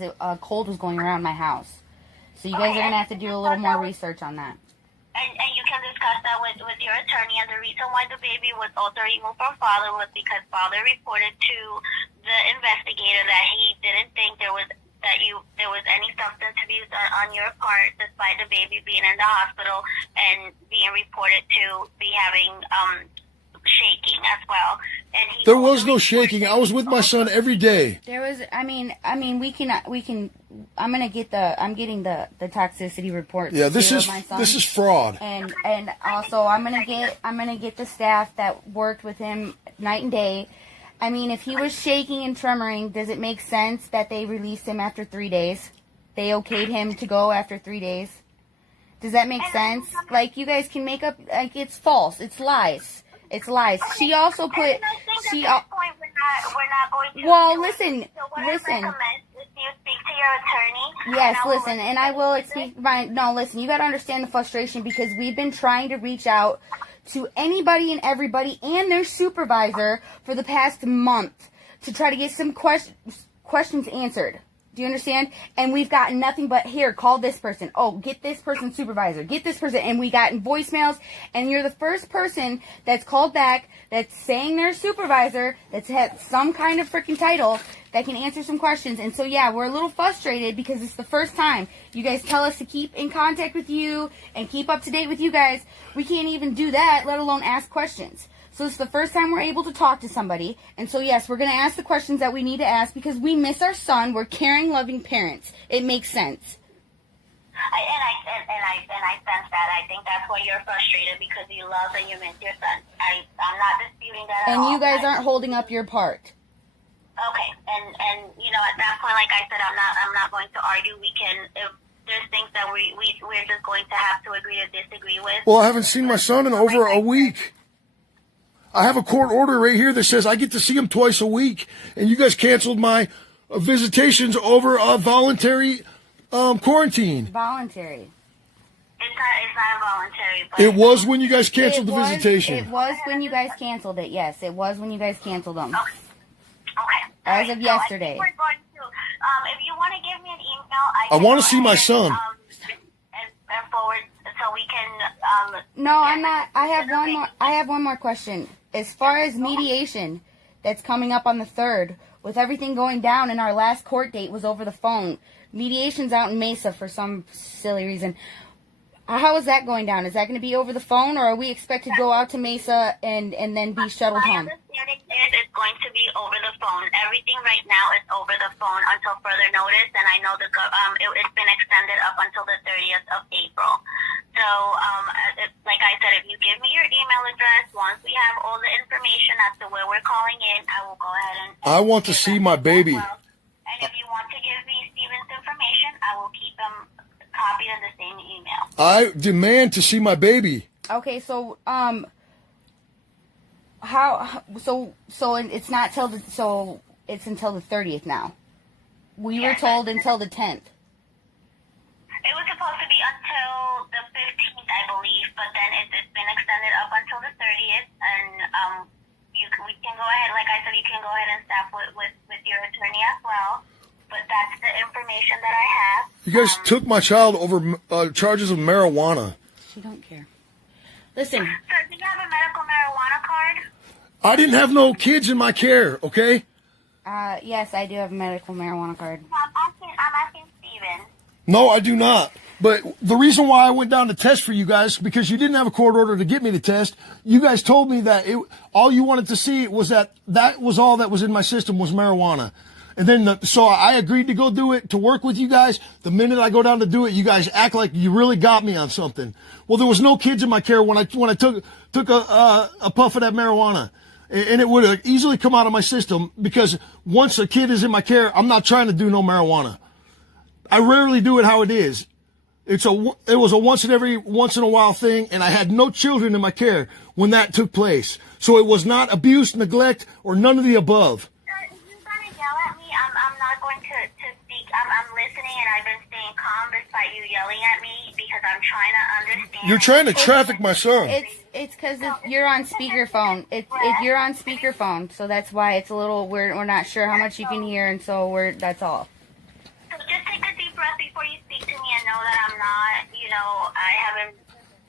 a cold was going around my house. So you guys are going to have to do a little more research on that. And you can discuss that with your attorney. And the reason why the baby was also removed from father was because father reported to the investigator that he didn't think there was any substance abuse on your part, despite the baby being in the hospital and being reported to be having shaking as well. And there was no shaking. I was with my son every day. There was, I'm getting the toxicity report. Yeah, this is fraud. And also I'm gonna get the staff that worked with him night and day. I mean, if he was shaking and tremoring, does it make sense that they released him after 3 days? They okayed him to go after 3 days. Does that make sense? Like, you guys can make up, like, it's false. It's lies. It's lies. She also put, at this point, we're not going to. Well, listen. What I recommend is you speak to your attorney. Yes, listen, and I will speak. No, listen. You got to understand the frustration because we've been trying to reach out to anybody and everybody and their supervisor for the past month to try to get some questions answered. Do you understand? And we've gotten nothing but, here, call this person. Oh, get this person's supervisor. Get this person. And we got voicemails. And you're the first person that's called back that's saying they're a supervisor, that's had some kind of freaking title that can answer some questions. And so, yeah, we're a little frustrated because it's the first time. You guys tell us to keep in contact with you and keep up to date with you guys. We can't even do that, let alone ask questions. So it's the first time we're able to talk to somebody. And so, yes, we're going to ask the questions that we need to ask because we miss our son. We're caring, loving parents. It makes sense. And I sense that. I think that's why you're frustrated, because you love and you miss your son. I'm not disputing that at all. And you guys aren't holding up your part. Okay. And you know, at that point, like I said, I'm not going to argue. We can, if there's things that we're just going to have to agree to disagree with. Well, I haven't seen my son in over a week. I have a court order right here that says I get to see him twice a week, and you guys canceled my visitations over a voluntary quarantine. Voluntary. It's not voluntary. But it was when you guys canceled the visitation. It was when you guys canceled it, yes. It was when you guys canceled them. Okay. As of yesterday. I think we're going to, if you want to give me an email, I want to see my son. And forward so we can. No, I'm not. I have one more question. As far as mediation that's coming up on the 3rd, with everything going down and our last court date was over the phone, mediation's out in Mesa for some silly reason. How is that going down? Is that going to be over the phone, or are we expected to go out to Mesa and then be shuttled home? My understanding is it's going to be over the phone. Everything right now is over the phone until further notice, and I know it's been extended up until the 30th of April. So, like I said, if you give me your email address, once we have all the information as to where we're calling in, I will go ahead and... I want to see my baby. Well. And if you want to give me Steven's information, I will keep him copied in the same email. I demand to see my baby. Okay, so it's not till it's until the 30th now. We were told until the 10th. It was supposed to be until the 15th, I believe, but then it's been extended up until the 30th, and we can go ahead, like I said, you can go ahead and staff with your attorney as well. But that's the information that I have. You guys took my child over charges of marijuana. She don't care. Listen. Sir, do you have a medical marijuana card? I didn't have no kids in my care, okay? Yes, I do have a medical marijuana card. I'm asking Steven. No, I do not. But the reason why I went down to test for you guys, because you didn't have a court order to get me to test, you guys told me that all you wanted to see was that was all that was in my system was marijuana. And then, so I agreed to go do it, to work with you guys. The minute I go down to do it, you guys act like you really got me on something. Well, there was no kids in my care when I took a puff of that marijuana. And it would have easily come out of my system, because once a kid is in my care, I'm not trying to do no marijuana. I rarely do it how it is. It was a once in a while thing, and I had no children in my care when that took place. So it was not abuse, neglect, or none of the above. I'm not going to speak. I'm listening, and I've been staying calm despite you yelling at me, because I'm trying to understand. You're trying to traffic my son. It's because you're on speakerphone. You're on speakerphone, so that's why it's a little. We're not sure how much you can hear, and so that's all. So speak to me and know that I'm not, I haven't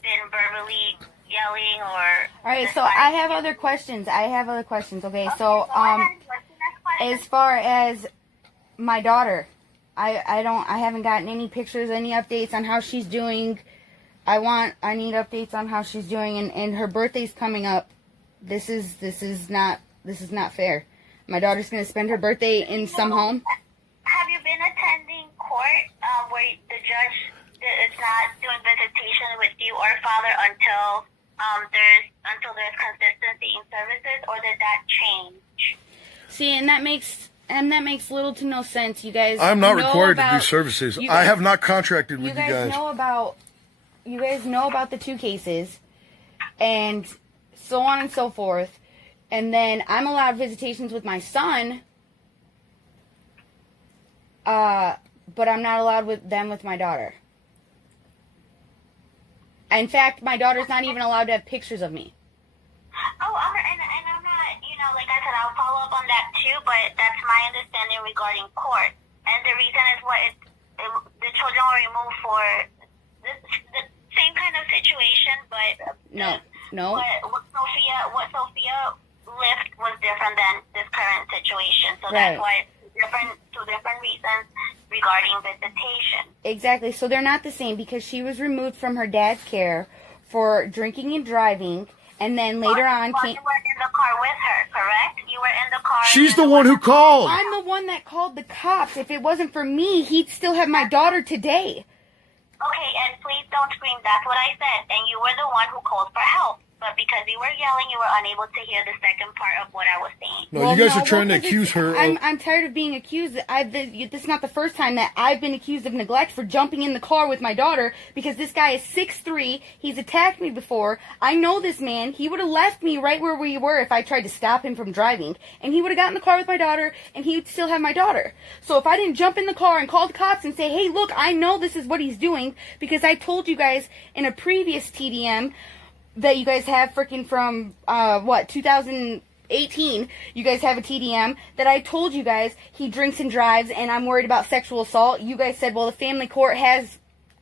been verbally yelling or... All right, so I have other questions. Okay, so, as far as my daughter, I haven't gotten any pictures, any updates on how she's doing. I need updates on how she's doing, and her birthday's coming up. This is not fair. My daughter's going to spend her birthday in some home. Have you been attending court where the judge is not doing visitation with you or father until there's consistency in services, or did that change? See, and that makes little to no sense, you guys. I'm not required to do services. I have not contracted with you guys. You guys know about the 2 cases, and so on and so forth. And then I'm allowed visitations with my son, but I'm not allowed with my daughter. In fact, my daughter's not even allowed to have pictures of me. Oh, and I'm not, like I said, I'll follow up on that too, but that's my understanding regarding court. And the reason is the children were removed for the same kind of situation, but... No. But what Sophia lived was different than this current situation. So right. That's why it's two different reasons regarding visitation. Exactly. So they're not the same, because she was removed from her dad's care for drinking and driving, and then later on came... You were in the car with her, correct? You were in the car... She's the one who called. I'm the one that called the cops. If it wasn't for me, he'd still have my daughter today. Okay, and please don't scream. That's what I said. And you were the one who called for help. But because you were yelling, you were unable to hear the second part of what I was saying. No, you guys are trying to accuse her. I'm tired of being accused. This is not the first time that I've been accused of neglect for jumping in the car with my daughter, because this guy is 6'3". He's attacked me before. I know this man. He would have left me right where we were if I tried to stop him from driving. And he would have gotten in the car with my daughter, and he would still have my daughter. So if I didn't jump in the car and call the cops and say, hey, look, I know this is what he's doing, because I told you guys in a previous TDM that you guys have freaking from, 2018, you guys have a TDM, that I told you guys he drinks and drives and I'm worried about sexual assault. You guys said, well, the family court has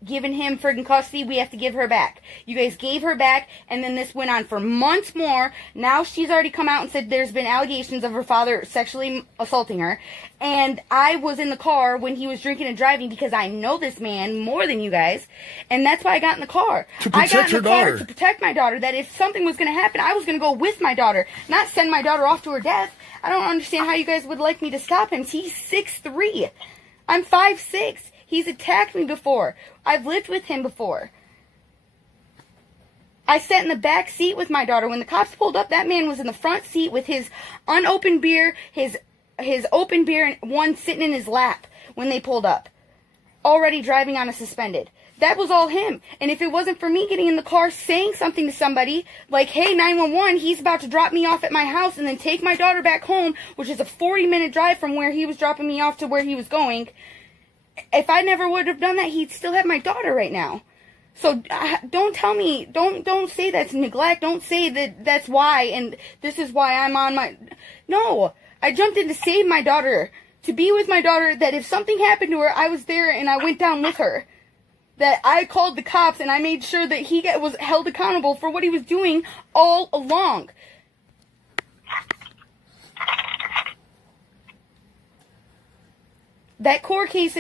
given him friggin' custody, we have to give her back. You guys gave her back, and then this went on for months more. Now she's already come out and said there's been allegations of her father sexually assaulting her. And I was in the car when he was drinking and driving, because I know this man more than you guys. And that's why I got in the car. To protect her daughter. To protect my daughter, that if something was going to happen, I was going to go with my daughter, not send my daughter off to her death. I don't understand how you guys would like me to stop him. He's 6'3". I'm 5'6". He's attacked me before. I've lived with him before. I sat in the back seat with my daughter. When the cops pulled up, that man was in the front seat with his unopened beer, his open beer, and one sitting in his lap when they pulled up. Already driving on a suspended. That was all him. And if it wasn't for me getting in the car saying something to somebody, like, hey, 911, he's about to drop me off at my house and then take my daughter back home, which is a 40-minute drive from where he was dropping me off to where he was going. If I never would have done that, he'd still have my daughter right now. So don't tell me, don't say that's neglect. Don't say that that's why, and this is why I'm on my... No, I jumped in to save my daughter, to be with my daughter, that if something happened to her, I was there and I went down with her. That I called the cops and I made sure that he was held accountable for what he was doing all along. That court case,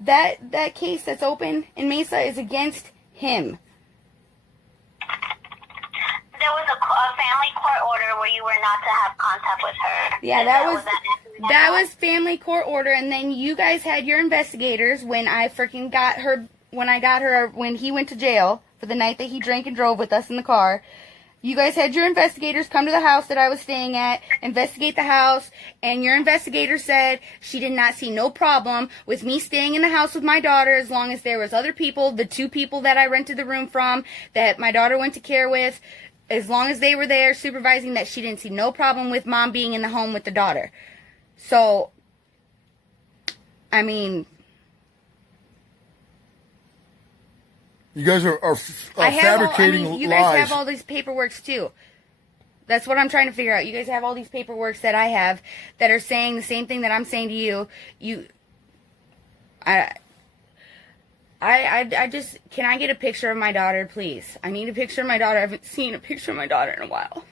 that case that's open in Mesa is against him. There was a family court order where you were not to have contact with her. Yeah, that was family court order, and then you guys had your investigators when I freaking got her, when he went to jail for the night that he drank and drove with us in the car. You guys had your investigators come to the house that I was staying at, investigate the house, and your investigator said she did not see no problem with me staying in the house with my daughter as long as there was other people, the 2 people that I rented the room from, that my daughter went to care with, as long as they were there supervising, that she didn't see no problem with mom being in the home with the daughter. So, I mean... You guys are fabricating lies. You guys have all these paperworks too. That's what I'm trying to figure out. You guys have all these paperworks that I have that are saying the same thing that I'm saying to you. I just, can I get a picture of my daughter, please? I need a picture of my daughter. I haven't seen a picture of my daughter in a while.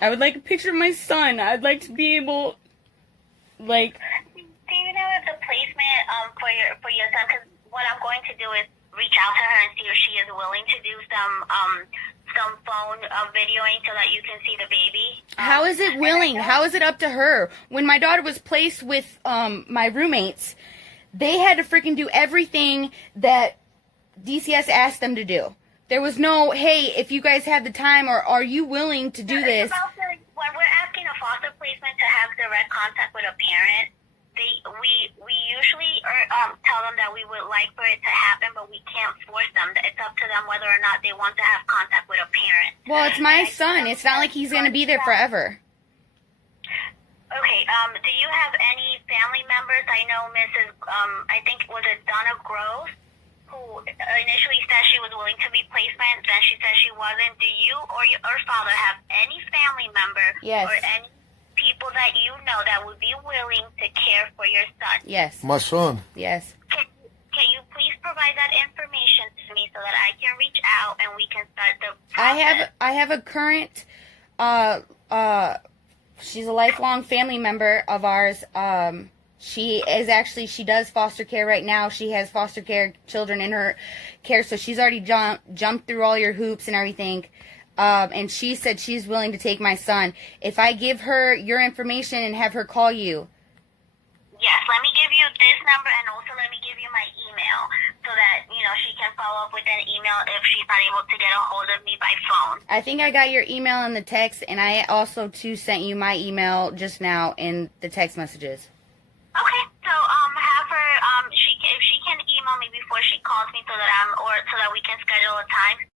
I would like a picture of my son. I'd like to be able, like... Do you know if the placement for your son, because what I'm going to do is reach out to her and see if she is willing to do some phone videoing so that you can see the baby. How is it willing? How is it up to her? When my daughter was placed with my roommates, they had to freaking do everything that DCS asked them to do. There was no, hey, if you guys have the time, or are you willing to do this? When we're asking a foster placement to have direct contact with a parent, we usually tell them that we would like for it to happen, but we can't force them. It's up to them whether or not they want to have contact with a parent. Well, it's my son. It's not like he's going to be there forever. Okay, do you have any family members? I know Mrs. I think, was it Donna Groves, who initially said she was willing to be placement, then she said she wasn't. Do you or your father have any family member Yes. or any people that you know that would be willing to care for your son? Yes. My son. Yes. Can you please provide that information to me so that I can reach out and we can start the process? I have a current she's a lifelong family member of ours. She does foster care right now. She has foster care children in her care, so she's already jumped through all your hoops and everything. And she said she's willing to take my son. If I give her your information and have her call you. Yes, let me give you this number, and also let me give you my email so that, she can follow up with an email if she's not able to get a hold of me by phone. I think I got your email in the text, and I also, too, sent you my email just now in the text messages. Okay, so have her, if she can email me before she calls me so that we can schedule a time.